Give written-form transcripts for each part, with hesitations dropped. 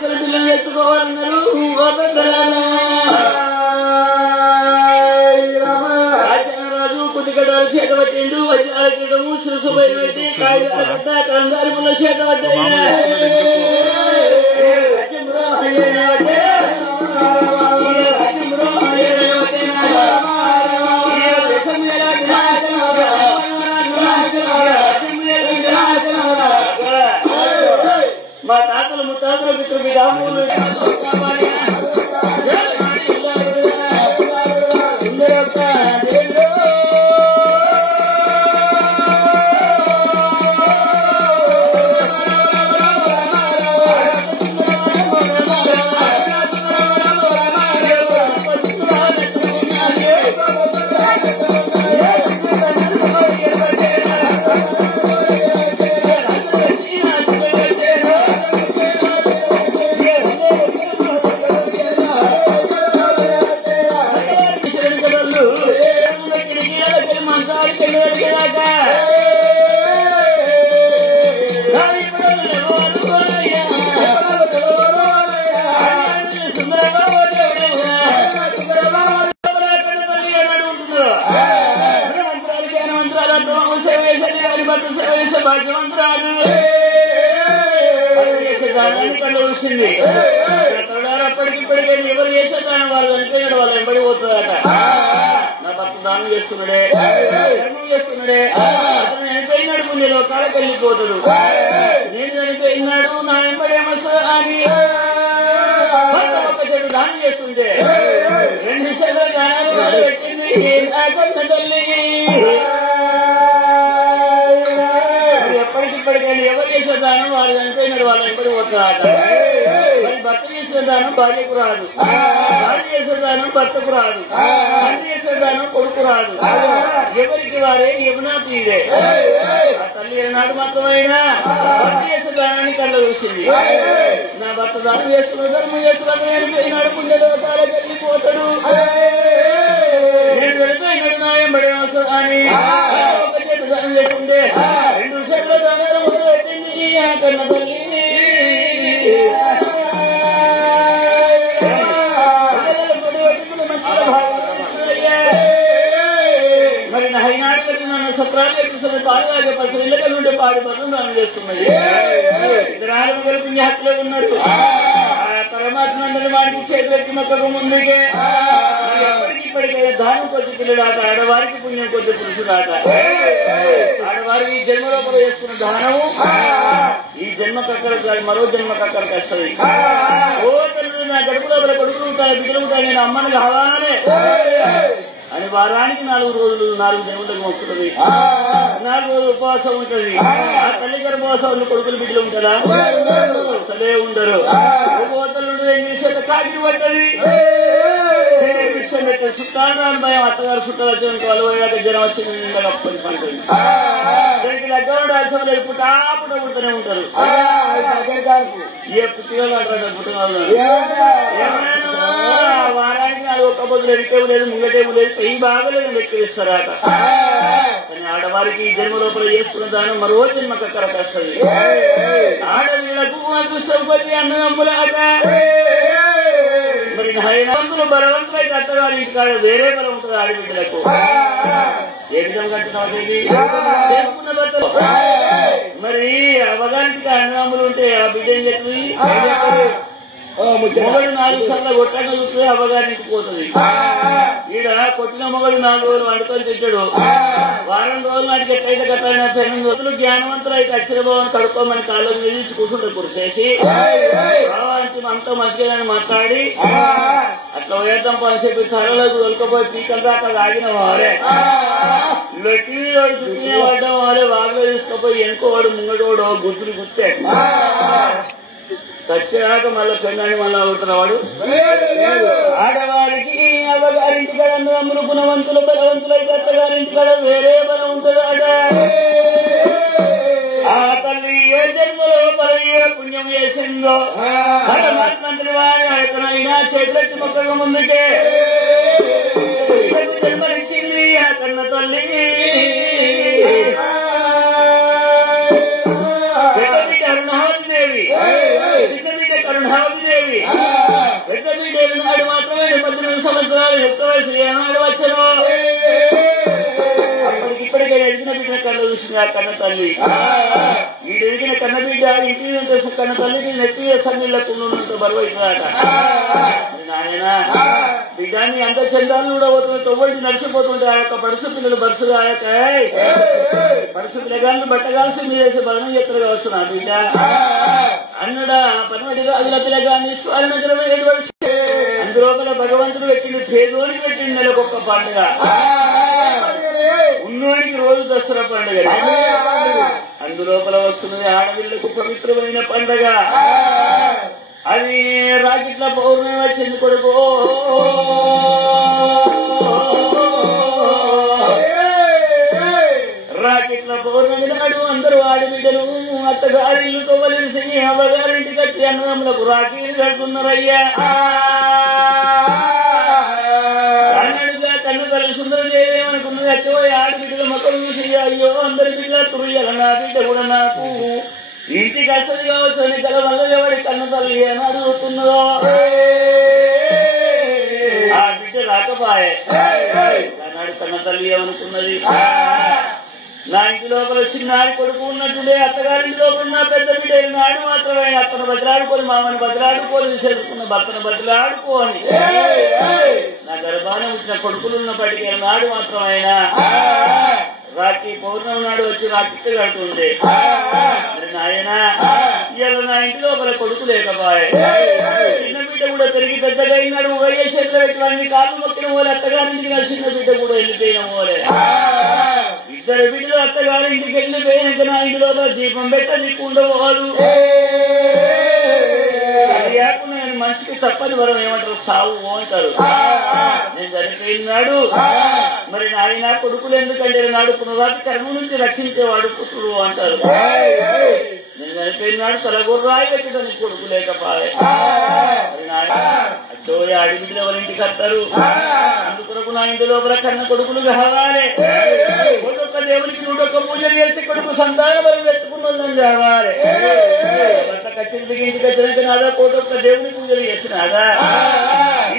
పిల్లలు ఎత్తుకోవాలన్నారు. రాజు కుదిగడాలు చేత పట్టిండు. వజ్రాల గీతము శిరసు పైన పెట్టి కాగితాల కట్ట కందారి పుల్ల చేత పట్టాయి. మా తాతలు ముత్తాతలు పితృకి రాములు వచ్చింది. అప్పటికిప్పటికే ఎవరు చేసేదాన్ని వాళ్ళు చనిపోయినాడు. వాళ్ళు వెంబడి పోతుందట. నా భర్త దానం చేస్తున్నాడే, ధర్మం చేస్తున్నాడే, అతను చనిపోయినాడు. కొన్ని లోకాలకు వెళ్ళిపోతాడు. నేను చనిపోయినాడు నా వెంబడి ఏమొస్తుంది అని ఒక చెడు దానం చేస్తుంటే 2 నిమిషాలు దానాలు పెట్టింది. తల్లి ఎప్పటికిప్పటికైనా ఎవరు చేసేదాను వాళ్ళు చనిపోయినాడు. వాళ్ళు వెంబడి పోతారట. మరి భర్త చేసేదాను భార్యకు రాదు, భార్య చేసేదాను భర్తకు రాదు, తండ్రి చేసేదాను కొడుకు రాదు. ఎవరికి వారే యమునా తీరే. ఆ తల్లి ఏనాడు మాత్రమైనా భర్త చేసేదానాన్ని కళ్ళ చూసింది. నా భర్త దానం చేస్తున్న ధర్మం చేస్తున్నాడు. నేను పోయినాడు పుణ్యదేవతాలకు వెళ్ళిపోతాడు. నేను వెళ్ళిపోయినాడు నా వెంబడి అని ఒక చేతి దానం లేకుంటే 2 నిమిషాల్లో దానాలు మొదలు పెట్టింది ఆ కన్న తల్లి. మరి హైనాడు కట్టి నన్ను సత్రాలు ఎక్కిస్తున్న పాలుగా పసలు ఇళ్ళ నుండి పాడి పనులు దానం చేస్తున్నది. 2 ఆడపిల్లలు పుణ్య హక్కులే ఉన్నారు. పరమాత్మ వాడికి చేతులెత్తి మొక్కకు ముందుకే ఎప్పటికిప్పటికైనా దానం కొద్ది పిల్లడాట. ఆడవారికి పుణ్యం కొద్ది పురుషుడాట. ఆడవారికి ఈ జన్మ లోపల చేసుకున్న దానము ఈ జన్మ కక్కడికి మరో జన్మ కక్కడికి వస్తుంది. ఓ తల్లి నా గడుపు లోపల కొడుకులు ఉంటాయి, బిడ్డలు ఉంటాయి, నేను అమ్మను కావాలనే అని వారానికి 4 రోజులు 4 దేవుళ్ళకు మొక్కుతుంది. 4 రోజులు ఉపవాసం ఉంటుంది. ఆ తల్లి గర్భవాసం కొడుకులు బిడ్డలు ఉంటారా? అసలే ఉండరు. హోటలు ఇంగ్లీష్ కాకి పట్టది. చుట్టాలు భయం. అత్తగారు చుట్టాలు వచ్చి అలవయ్యాక జ్వరం వచ్చింది అప్పటి పండుగ దానికి లగ్గడు అసలు పుటాపుట పుడుతూనే ఉంటారు. ఏ పుట్టిగా అంటారు పుట్టిన వారానికి 4 ఒక్క పొద్దులు ఎడిటేబు లేదు, ముంగటేబు లేదు, పెయి బాగలేదు లెక్కిస్తారట. కానీ ఆడవారికి ఈ జన్మ లోపల చేసుకున్న దానం మరో జన్మ కక్కరకు వస్తుంది. ఆడవాళ్ళకు సౌకర్యం అన్నదమ్ములాట. మరి హైనాంతులు బలవంతులైతే అత్తగారి ఇంటికాడ వేరే బలం ఉంటుంది ఆడబిడ్డలకు. ఏ విధంగా చేసుకున్న భర్తలు మరి అవగానికి అన్నదమ్ములు ఉంటే ఆ బిడ్డ ఏం చెప్తుంది? మొగడు 4 సార్లు కొట్టగా చూస్తే అవగారికి పోతుంది. ఈడ కొట్టిన మొగడు 4 రోజులు వండుకొని తెచ్చాడు. వారం రోజులు నాటికి ఎట్లయితే గతమైన 8 రోజులు జ్ఞానవంతులు అయితే అక్షరభావాన్ని కడుక్కోమని కాళ్ళు నిలిచి కూర్చుంటే కురిసేసి భావానికి అంతా మంచిగా మాట్లాడి అట్లా వేద్దాం పని చెప్పి తరలకు దొరకపోయి పీకల దాకా ఆగిన వారే టీవీ వాడు చుట్టిన పడ్డం వారే వారిలో తీసుకుపోయి వెనుకోవాడు ముంగడోడు గుర్తులు గుర్తే చచ్చాక మళ్ళా పెన్నాన్ని మళ్ళా అవుతున్నవాడు. ఆడవారికి అవ్వగారింటి కడ అమ్ములు గుణవంతులు బలవంతులైతే అత్తగారింటి కడ వేరే బలం ఉంటుందా? ఆ తల్లి ఏ జన్మలో బలం ఏ పుణ్యం చేసిందో పరమాత్మంత్రి వారి ఆయనైనా చేతులెత్తి మొక్కగా ముందుకే జన్మనిచ్చింది ఆ కన్న తల్లి. అరుణావతి నాడు మాత్రమే 18 సంవత్సరాలు యుక్త వయసు ఏనాడు వచ్చను ఇప్పటికే ఎదిగిన బిడ్డ కళ్ళు చూసింది ఆ కన్న తల్లి. ఈ ఎదిగిన కన్న బిడ్డ ఇంటి కన్న తల్లికి నెత్తి సన్నిళ్లకు బరువైందట. నాయన బిడ్డాన్ని అంత చందాలు కూడా పోతుంది, తొవ్వడి నడిచిపోతుంటే ఆ యొక్క పరుసు పిల్లలు బరుసుగా ఆయక పరుసు పిల్లగాన్ని బట్టగాల్సి మీరేసి బలం ఎత్తులుగా వస్తున్నా బిడ్డ అన్నడా 18 రాజుల పిల్లగాన్ని స్వర్ణగ్రహం అందులోపల భగవంతుడు పెట్టిండు చేదోని పెట్టిండు నెలకొక్క పండుగ. ఉన్నోడికి రోజు దసరా పండుగ, అందులోపల వస్తున్నది ఆడపిల్లకు పవిత్రమైన పండుగ. అది రాకిట్ల పౌర్ణమి వచ్చింది కొడుకు. రాకిట్ల పౌర్ణమి నాడు అందరూ ఆడబిడ్డలు అత్తగారిల్లు తొవ్వలిసి అవ్వగారింటి కట్టి అన్నదమ్ములకు రాఖీలు కడుతున్నారయ్యా. అన్నడుగా కన్ను తల్లి సుందరదేవి ఏమనుకున్నది, అచ్చబోయి ఆడబిడ్డల మొక్కలు చూసి అయ్యో అందరి బిడ్డలు తుయ్యాల నా బిడ్డ కూడా నాకు ఇంటికి అసలు కావచ్చు అని కల వల్ల ఎవడి కన్ను తల్లి అని అడుగుతున్నదో ఆ బిడ్డ రాకపోయే. ఆనాడు కన్న తల్లి ఏమనుకున్నది, నా ఇంటి లోపల చిన్నారి కొడుకు ఉన్నట్టుండే అత్తగారింటి లోపల నా పెద్ద బిడ్డ నాడు మాత్రమే అత్తను బతిలాడుకొని మామని బతిలాడుకోని చేసుకున్న భర్తను బతిలాడుకోని నా గర్భాన వచ్చిన కొడుకులున్నప్పటికీ నాడు మాత్రమైనా రాత్రి పౌర్ణమి నాడు వచ్చి రాత్రి కడుతుంది. నాయన ఇవాళ నా ఇంటి లోపల కొడుకు లేకపోయే. చిన్న బిడ్డ కూడా పెరిగి పెద్దగా అయినాడు, వైఎస్ఆర్ పెట్టి కాళ్ళు మొక్కిన పోలే, అత్తగారింటికి చిన్న బిడ్డ కూడా వెళ్ళిపోయిన పోలే. ఇద్దరు బిడ్డలు అత్తగారింటికి వెళ్ళిపోయినాక నా ఇంటి లోపల దీపం పెట్ట దిక్కు ఉండబోదు. అది కాకుండా నేను మనిషికి తప్పని వరం ఏమంటారు, సావు అంటారు. నేను చనిపోయినాడు మరి నాయన కొడుకులు ఎందుకంటే నాడు పునరాతి కర్మ నుంచి రక్షించేవాడు పుత్రుడు అంటారు. నేను చనిపోయినాడు తలగొర్రాయి పెట్టడానికి కొడుకు లేకపోయే. అచ్చోయ ఆడిబిడ్డలు ఎవరింటికి వస్తారు, అందుకొరకు నా ఇంటి లోపల కన్న కొడుకులు కావాలి. ఒక్కొక్క దేవునికి 101 పూజలు చేసి కొడుకు సంతాన బలి పెట్టుకున్నదని కావాలి. భర్త కచ్చింది ఇంటికి వచ్చినాక నాదా కోటొక్క దేవుని పూజలు చేసినాదా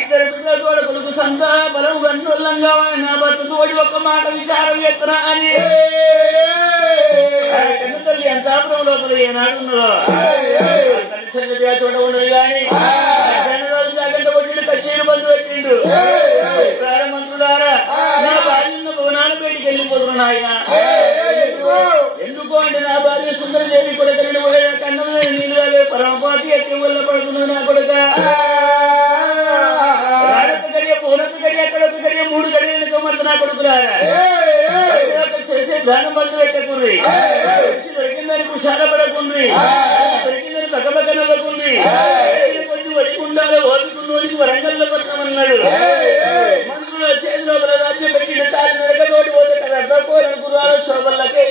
ఇద్దరు బిడ్డల కూడా కొడుకు సంతాన బలం గంటోళ్ళం కావాలి. నా భర్త తోడి ఒక్క మాట విచారం ఎత్తనా అని కన్న తల్లి అంతాపురం లోపల ఏనాడు ఉన్నదో తల్లి సంగతి చోట ఉన్నది కానీ జాగ్రత్త కొట్టిండు, కచేరి బంధు పెట్టిండు. ప్రారంభంతుడారా నా భార్య భవనాలు బయటికి వెళ్ళిపోతున్నా ఆయన. ఎందుకు అంటే నా భార్య సుందరదేవి కొడుక కన్నా నీళ్ళు పరమపాతి ఎక్కడ వల్ల పడుతున్నది నా కొడుక. గడియ పౌనపు గడియ కడప గడియ 3 గడియలతో మరి నా కొడుకులారా చేసే దానం బంధు పెట్టకుండ్రి, దొరికిందని కుషారపడకుండ్రి, దొరికిందని పక్కపక్క నవ్వకుండ్రి, కొంచెం వరికుండాలో ఓపికుండోనికి వరంగల్లో పట్టమన్నాడు. మనుషుల చేతిలో రాజ్యం పెట్టిన తాను నడకతోటి పోతే కదా అర్థపోరనుకున్నాడు శోభల్లకే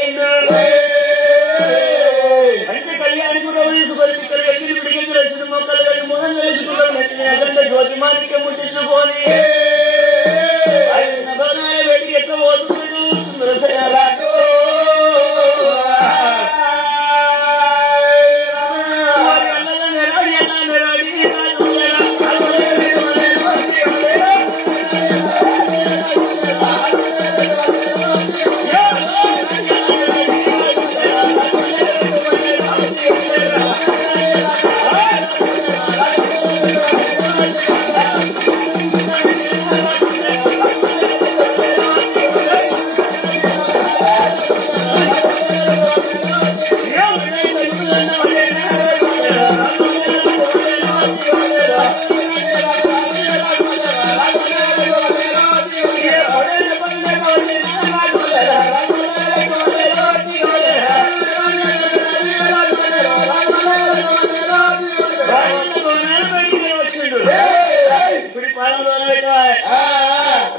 అంటే కళ్యాణి కూడా తీసుకొని ఇక్కడ ఎగిరి పిడిగించి వచ్చిన మొక్కలు కట్టి మొహం వేసుకున్నాడు. నచ్చిన అక్కడ జ్యోతిమానికి ముట్టించుకొని భవనాల వేడికి ఎట్లా పోతున్నాడు సుందరసయాలు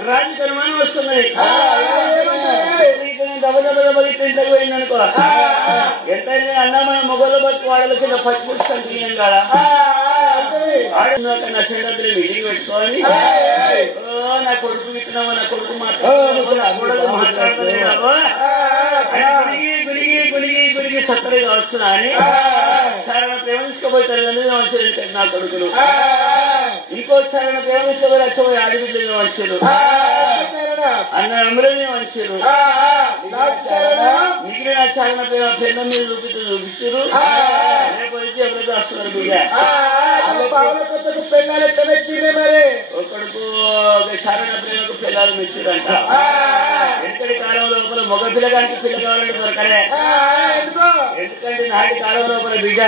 రాజకరమానం వస్తున్నాయి. పోయిందనుకో ఎంతైనా అన్నమైన మొగలు బట్టి వాళ్ళ కింద పచ్చిపుచ్చుకొని తీయం కదా ఆడిన సంగతులు మీటింగ్ పెట్టుకోవాలి. నా కొడుకు ఇచ్చినామో నా కొడుకు మాట్లాడుతున్నావో గుడిగి సత్తరిగా వస్తున్నా అని చాలా ప్రేమించుకోపోతారు నా కొడుకులు ఇంకోసారి ప్రేమ లక్ష్యం ఆడిబిడ్డలు వచ్చారు అన్న అమరని వచ్చారు మిగిలిన చాలన ప్రేమ పెద్ద మీద చూపించారు రేపు ఎవరైతే వస్తున్నారు బిడ్డ ఒకడుకు చాలన ప్రేమకు పిల్లలు మెచ్చారంట ఎందుకంటే కాలం లోపల మగ పిల్లగానికి పిల్ల కావాలంటే దొరకలే ఎందుకంటే నాటి కాలం లోపల బిడ్డ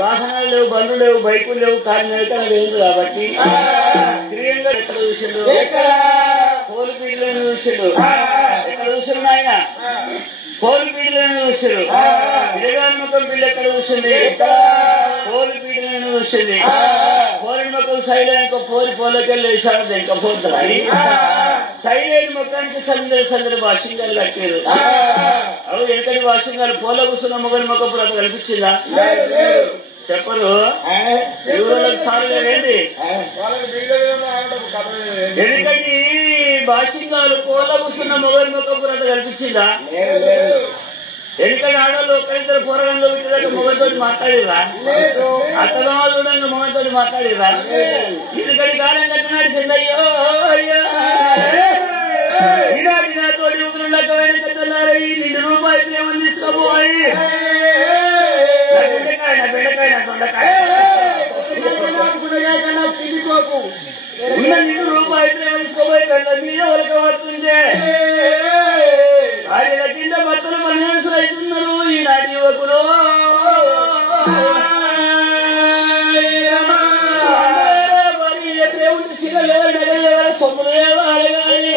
వాహనాలు లేవు బండ్లు లేవు బైకులు లేవు కారు నడకలు లేదు కాబట్టి క్రియంగా ఎక్కడ చూసాడు పోలు పీడలను చూసాడు ఎక్కడ చూసాడు ఆయన పోలు పీడలను చూసాడు పిల్లగాని మొత్తం పిల్ల ఎక్కడ చూసింది పోలు పీడలను చూసింది పోలిన మొక్కలు సైడ్ ఇంకో పోలకి వెళ్ళి వేసాడు ఇంకా పోతుంది సైడ్ మొక్కానికి సందరి వాషింగాలు కట్టారు అవి ఎందుకంటే వాషింగాలు పోల కూర్చున్న మొగలి మొక్కప్పుడు అది కనిపించిందా చెప్పరు సార్లు ఏంటి ఎందుకంటే వాషింగాలు పోల కూర్చున్న మొగలి మొక్కప్పుడు అది కనిపించిందా ఎందుకంటే ఆడవాళ్ళు ఒకరిద్దరు పూర్వంలో పెట్టేదాకా మొగలతో మాట్లాడిరా అత్తగా చూడంగా మొగలతో మాట్లాడిరా ఎందుకంటే కాలం కట్టినాడు చెందయ్యో అయ్యా ఈనాటి నాతో యువకులున్నాయి నిండు రూపాయలు ఏమని తీసుకోబోయి బెండకాయ దొండకాయ ఉన్న నిండు రూపాయలు ఏమని తీసుకోబోయి మీద వరకు వస్తుందే ఆయన కింద భర్తలు పనిచేసులు అవుతున్నారు ఈనాటి యువకులు దేవుడి శిలలేవా సొమ్ములు లేవాలి కానీ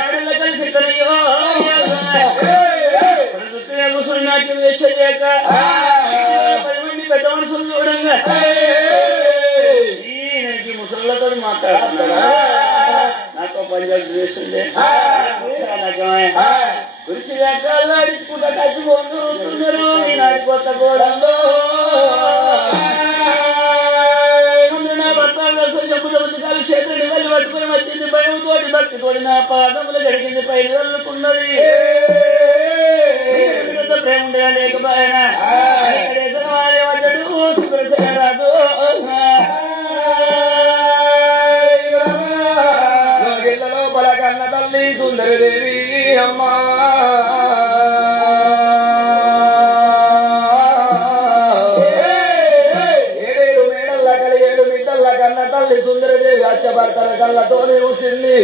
ఆడల్లో కలిసి కూర్చొని నాట్యం వేసేయక 10 మంది పెద్ద మనుషులు చూడంగా ఈయనకి ముసళ్ళతో మాట్లాడుతున్నా నాకు పంజాబ్ చేస్తుండే పురుషు రకాలు అడుచుకుంటా కచ్చిపోతున్నారు ఈనాటి కొత్త గోడల్లో చెప్పులు చేతులు వెళ్ళి పట్టుకుని వచ్చింది భయంతో భక్తితోడి నా పాదములు గడిగింది పైన వెళ్ళుకున్నది ప్రేమ ఉండగా లేకపోయినా పడ్డాడు రాదు లోపల కన్న తల్లి సుందరదేవి అమ్మా ఏడేడు మేడల్ల కలి 7 బిడ్డల్ల కన్న తల్లి సుందరదేవి అచ్చభర్తల కళ్ళతోనే చూసింది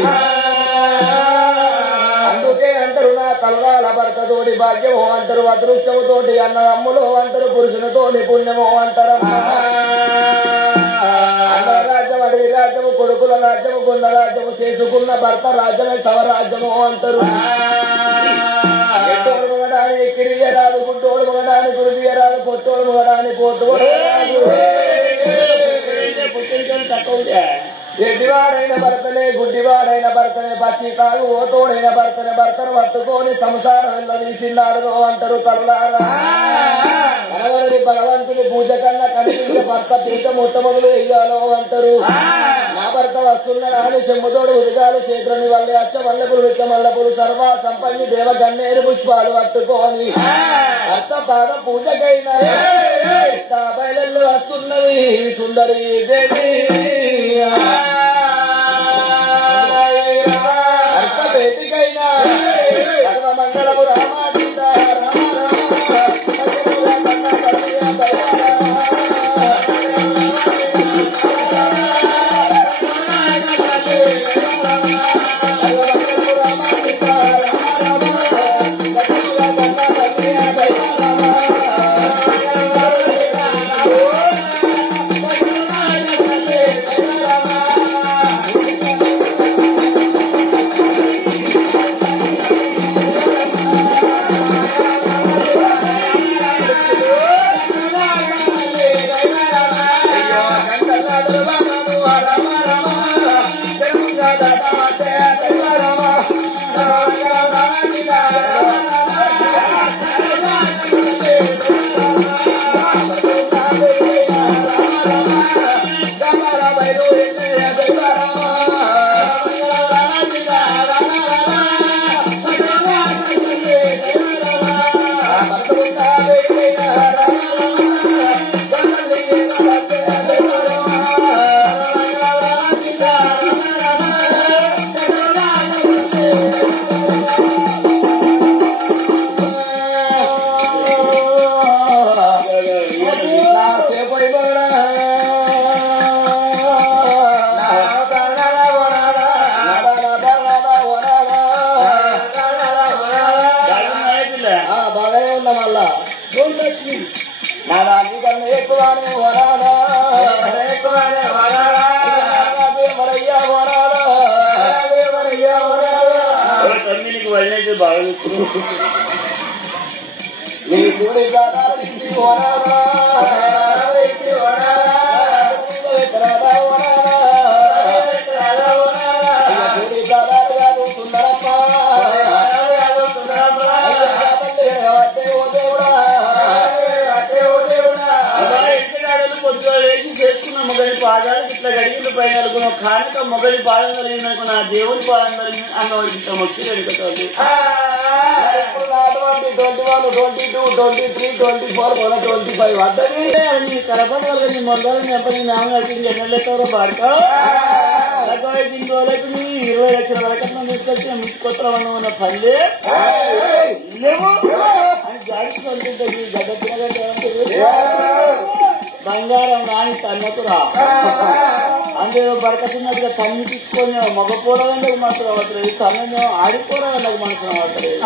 అందుకే అంటారు నా కల్వాల భర్తతోటి భాగ్యమో అంటారు అదృష్టముతోటి అన్న అమ్ములో అంటారు పురుషునితోటి పుణ్యమో అంటారమ్మా అన్న రాజ్యం అడవి రాజ్యము కొడుకుల రాజ్యము కొన్న రాజ్యము చేసుకున్న భర్త రాజ్యమే సవరాజ్యము అంటారు ఎట్టోడు మగడాని కిరియరాదు గుడ్డోడు మగడాని గుడియరాదు పొట్టోడు మగడాని పోటుడు ఎడ్డివాడైన భర్తనే గుడ్డివాడైన భర్తనే పచ్చి కాదు ఓతోడైన భర్తనే భర్తను పట్టుకొని సంసారం వెళ్ళదీసిన్నాడు అంటారు తల్లారా కనవరని భగవంతుని పూజ కన్నా కనిపించే భర్త పీఠ మొట్టమొదలు వెయ్యాలో అంటారు నా భర్త వస్తున్నాడు అని చెమ్ముతోడు ఉదిగాలు చేతులని వల్లే అచ్చ మల్లెపులు విచ్చ మల్లెపులు సర్వ సంపన్ని దేవ గన్నేరు పుష్పాలు పట్టుకొని భర్త పాద పూజకైనా బయలు వస్తున్నది సుందరి దేవి భర్త బేటికైనా సర్వమంగళము రామా సీత ఎక్కువానే వరాలా వరయ్యా వరాలా తమ్మినికి వెళ్ళైతే బాగా నీ గుడి కాదాలింది వరాలా గుడి కాదాలుగా సుందరమ్మ వేసి చేసుకున్న మొగలి పాదాలు ఇట్లా గడిగిన పైన అనుకున్న కానుక మొగలి పాదం కలిగిన నా దేవుని పాదం కలిగిన అన్న వచ్చి వెనుకతోంది 22, 23, 24, 25 అడ్డది నీ కరపడి వల్ల నీ మొదలు చెప్పని నామలకి ఎన్నెళ్ళెత్తారో బాడుకో దీని రోజులకు నీ 20 లక్షల వరకట్నం తీసుకొచ్చి ముట్టుకొత్తామన్న ఉన్న పల్లె లేవు అని జాగ్రత్త అనుకుంటుంది గడ్డ బంగారం నాని తన్నకురా అందులో బరకతున్నట్టుగా తన్ని తీసుకొని మగ పోరాళ్ళకు మనసు రావట్లేదు తనను ఆడిపోరాళ్ళకు మనసు రావట్లేదు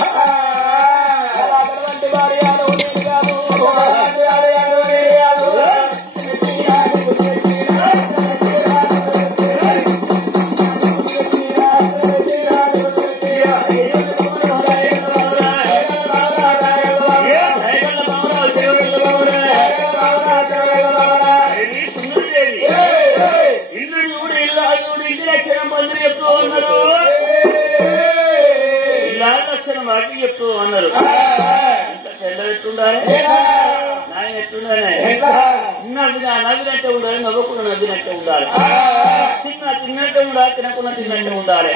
వాటి చెప్తూ అన్నారు తెల్ల ఎట్టుండాలి నాయన ఎట్టుండాలి నవ్వినట్టే ఉండాలి నవ్వకుండా నవ్వినట్టే ఉండాలి తిన్నట్టే ఉండాలి తినకుండా తిన్నట్టే ఉండాలి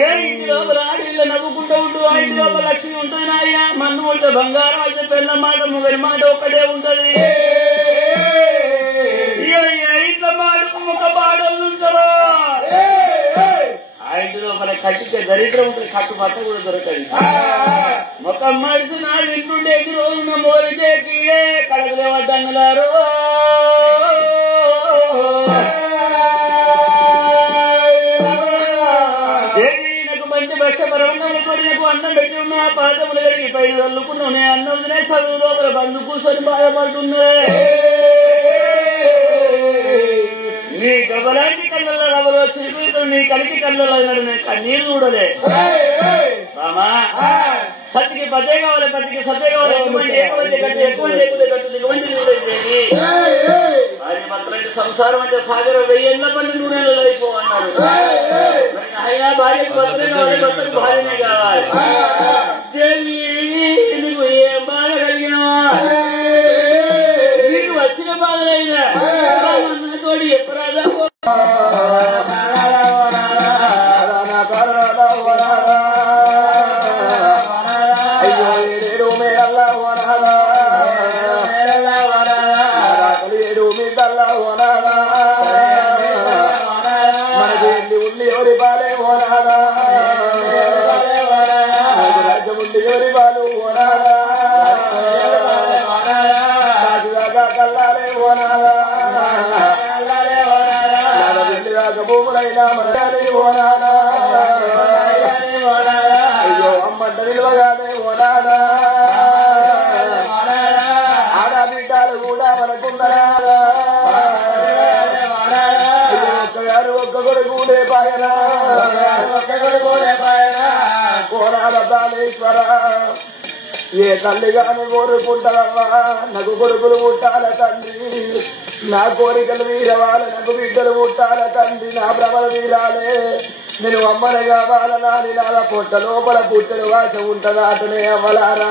ఏ ఇంటి లోపల ఆడిలో నవ్వుకుంటూ ఉంటూ ఆ ఇంటి లోపల లక్ష్మి ఉంటుంది నాయన మన్ను ఉంటే బంగారం అయితే పెళ్ళ మాట మొగలి మాట ఒక్కటే ఉంటది ఇంట్లో మాడుకు ఒక పాడలు ఉంటారా ఆ ఇంటి లోపల కట్టితే దరిద్రం ఉంటుంది కట్టు బట్ట కూడా దొరకదు ఒక మనిషి నా ఇంటుండే రోజున మొదలుకి కడగలే వడ్డంగులారు నాకు మంచి భక్ష పరవన్నములు కొడినకు అన్నం పెట్టి ఉన్న పాదములు కలిగి పైన చల్లుకున్నాను అన్నం తినే చదువు లోపల బంధు కూర్చొని బాధపడుతున్నా నీ గబలాంటి కళ్ళల్లో రవ్వలో చిరిపితో నీ కలిసి కళ్ళలో నేను కన్నీరు చూడలే రామా సత్తికి పదే కావాలి పత్తికి సత్తే కావాలి ఎక్కువ లేకపోతే కట్టు దిగువంటి చూడేది అది మాత్రం సంసారం అంటే సాగరం 1000 మంది నూనెలో అయిపోవన్నారు అయినా భార్యకి భర్తనే కావాలి భర్తకు భార్యనే కావాలి నీకు ఏం బాధ కలిగినా నీకు వచ్చిన బాధలైనా తోడి ఎప్పుడా అయ్యో ఏడు మేడల్లా వనాలా ఏడు మీదల్లా వనాలా మనకి ఉండి ఎవరి బాలే వనాలా రాజ్యం ఉండి ఎవరి బాలు వనాలా రాజుగా కల్లాలే వనాలా భూములైనా మనగానే ఓనాలా అయ్యో అమ్మంట నిలవగానే ఓనాలా ఆడబిడ్డలు కూడా మనకుందరా ఒక్కగారు ఒక్క కొడుకు పాయనా కోరాల బాలేశ్వర ఏ తల్లిగాని కోరుకుంటావా నాకు కొడుకులు పుట్టాల తండ్రి నా కోరికలు వీరవాల నాకు బిడ్డలు పుట్టాల తండ్రి నా భ్రమలు వీరాలే నేను అమ్మని కావాల నాని నాల పొట్ట లోపల పుట్టెలు వాస ఉంటదా అతనే అవ్వలారా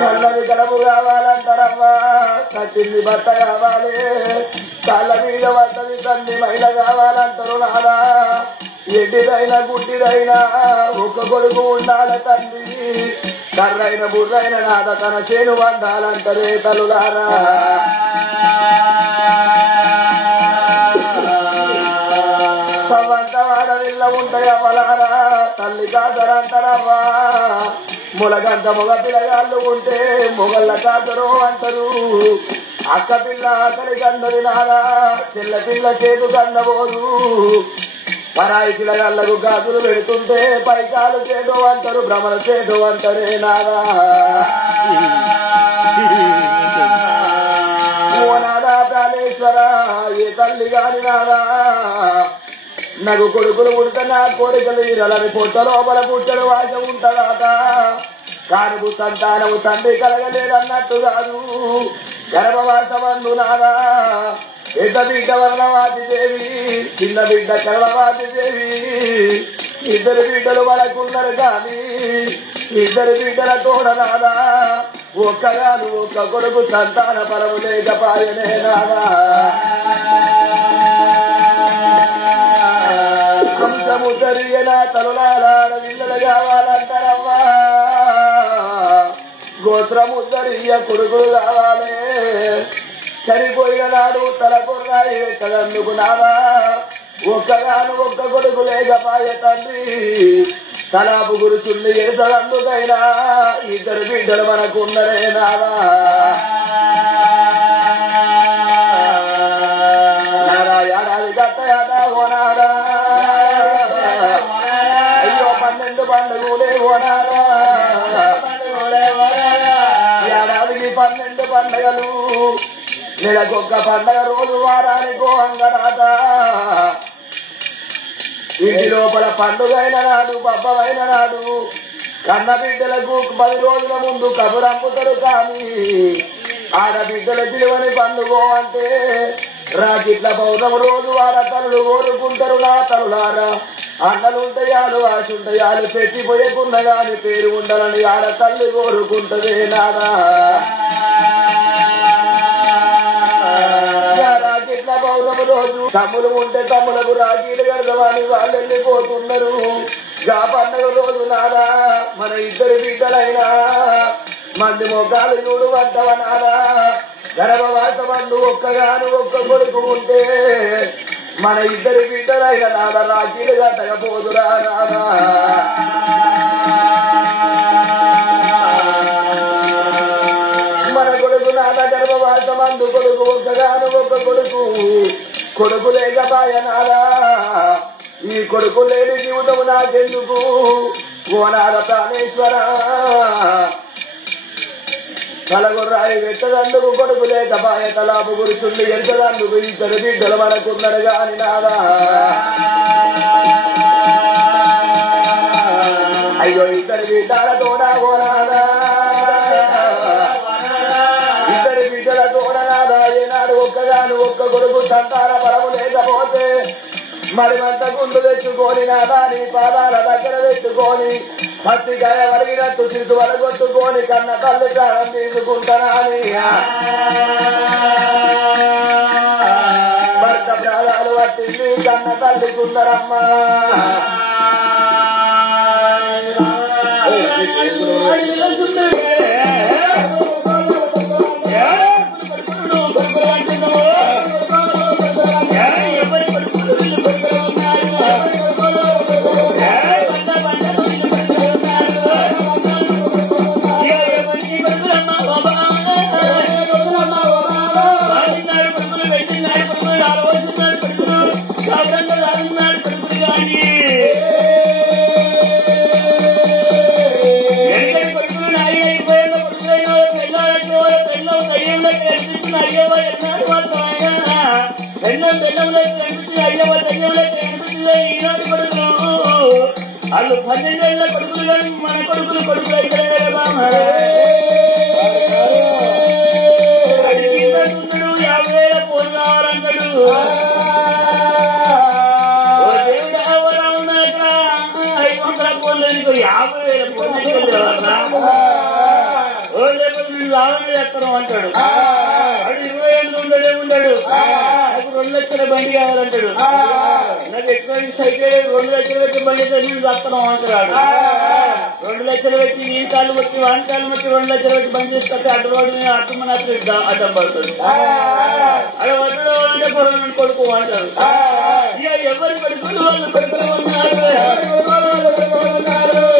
కళ్ళని కడపు కావాలంటారమ్మా కట్టింది బట్ట కావాలి కాళ్ళ మీద పడ్డది తండ్రి మహిళ కావాలంటారు నాదా ఎడ్డిదైనా గుడ్డిదైనా ఒక్క కొడుకు ఉండాల తండ్రి కర్రైన బుర్రైన నాద తన చేను వండాలంటారే తల్లులారా సవంత వాడవిల్ల ఉంటాయి అవ్వలారా తల్లి కాదరంటారవ్వా మొలగంత మొగ పిల్లగాళ్ళు ఉంటే మొగళ్ళ కాదరు అంటారు అక్క పిల్ల అతని కందది నారా చెల్ల పిల్ల చేతు కందబోదు పరాయి పిల్లగాళ్లకు గాజులు పెడుతుంటే పైకాలు చేటు అంటారు భ్రమణ చేటు అంటారే నాదా ఓ నాదా ప్రాణేశ్వర ఏ తల్లి గాని నాదా నాకు కొడుకులు పుడితే నా కోరికలు ఇరలని పొట్ట లోపల పుట్టడు వాస ఉంటదాట కానుకు సంతానము తండ్రి కలగలేదన్నట్టు కాదు గర్భవాసమందు నాదా పెద్ద బిడ్డ వర్ణవాది దేవి చిన్న బిడ్డ కర్ణవాది దేవి ఇద్దరు బిడ్డలు మనకున్నారు కానీ ఇద్దరు బిడ్డల తోడనాదా ఒక్కగాను ఒక్క కొడుకు సంతాన పరము లేకపాయనే నాదా వంశము జరిగిన తరుణాలాడ విల్లలు కావాలంటారమ్మా గోత్రము జరియ కొడుకులు కావాలి చనిపోయిన నాడు తలకొన్నాయి పెట్టదందుకు నావా ఒక్కగాను ఒక్క కొడుకు లేకపాయ తండ్రి తలాపు గురుచుండి ఎడతదందుకైనా ఇద్దరు బిడ్డలు మనకున్నరే నావా ఏడాది కట్టయాట ఓనాడా అయ్యో 12 పండుగలే ఓనాడా ఏడాదికి 12 పండుగలు నెలకొక్క పండగ రోజు వారానికో అంగనాట ఇంటి లోపల పండుగైన నాడు పబ్బమైన నాడు కన్న బిడ్డలకు 10 రోజుల ముందు కబురంపుతారు కానీ ఆడబిడ్డల పిలువని పండుగ అంటే రాకిట్ల పౌర్ణమి రోజు వార తల్లులు కోరుకుంటారు నా తల్లులారా అన్నలుంటాయాలు ఆశుంటాయాలు పెట్టిపోయకున్న గాని పేరు ఉండాలని ఆడ తల్లి కోరుకుంటదే నాదా రాకిట్ల పౌర్ణమి రోజు తమ్ములు ఉంటే తమ్ములకు రాఖీలు కడదామని వాళ్ళు వెళ్ళిపోతున్నారు గా పండుగ రోజు నాదా మన ఇద్దరు బిడ్డలైనా మంది మొగ్గాలు చూడు వంటవ నాదా గర్భవాసమందు ఒక్కగాను ఒక్క కొడుకు ఉంటే మన ఇద్దరి బిడ్డలైన నాదా రాఖీలుగా తగపోదురా నాదా మన కొడుకు నాదా గర్భవాసమందు కొడుకు ఒక్కగాను ఒక్క కొడుకు కొడుకు లేకపాయ నాదా ఈ కొడుకు లేని జీవితము నాకెందుకు ఓ నాద ప్రాణేశ్వర తలగొర్రాయి పెట్టదందుకు కొడుకు లేకపాయ తలాపు గురుచుండి ఎడతదందుకు ఇద్దరు బిడ్డలు మనకున్నారు గాని నాదా అయ్యో ఇద్దరు బిడ్డల తోడా ఓనాదా ఇద్దరు బిడ్డల తోడనాదా ఏనాడు ఒక్కగాను ఒక్క కొడుకు సంతాన బలము లేకపోతే మరిమంత గుండు తెచ్చుకొని నాదా నీ పాదాల దగ్గర పెట్టుకొని పత్తికాయ వలిగినట్టు సిగ్గు వలగొట్టుకొని కన్న తల్లి ప్రాణం తీసుకుంటానని భర్త ప్రాణాలు పట్టింది కన్న తల్లి సుందరమ్మ వాళ్ళు 12 ఏళ్ల కొడుకులు కానీ మన కొడుకులు కొడుకులు అయితే బాగున్నాడు 50,000 పోలు కావాలంటాడు దేవుడు ఎవరా ఉన్నాక 500 పోలు 50,000 పోలు లేకపోతే నేను లాభంగా చేస్తాను అంటాడు వాడు 20 ఏళ్ళు ఉండడే ఉండాడు నాకు 2 లక్షల బండి కావాలంటాడు నాకు ఎక్కువ సైకిల్ 2 లక్షలు పెట్టి బండి నేను చేస్తాను అంటాడు 2 లక్షలు పెట్టి ఈ కాళ్ళు వచ్చి వాని కాళ్ళు వచ్చి 2 లక్షలు పెట్టి బండి తీసుకొస్తే అటు రోడ్డు మీద అటు అడ్డం పడుతుంది అలా వడ్డలో అంటే పొలం కొడుకు అంటారు ఇక ఎవరి కొడుకులు వాళ్ళు కొడుకులు ఉన్నారు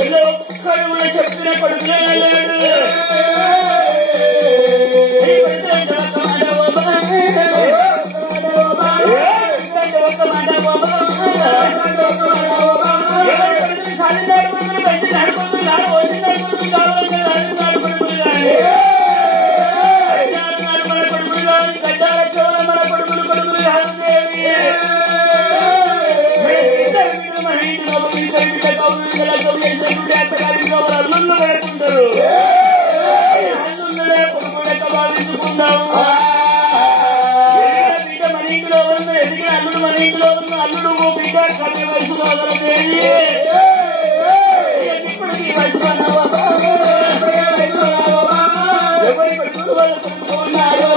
ఇలా ఒక్కడు మన చెప్పిన కొడుకులే లేడు ఒక్క మాట చేసినటువంటి అత్తగారింట్లో అల్లుళ్ళు పెడుతుంటారు. అల్లుళ్ళే కొడుకు లెక్క భావించుకుందాము. బిడ్డ మన ఇంటిలో ఉన్న ఎదిగిన అల్లుడు మన ఇంటిలో ఉన్న అల్లుడు బిడ్డ కన్య వయసులో వదలదేవి ఇప్పటికీ వయసు ఎవరి కొడుకు వాళ్ళు కొడుకున్నారు.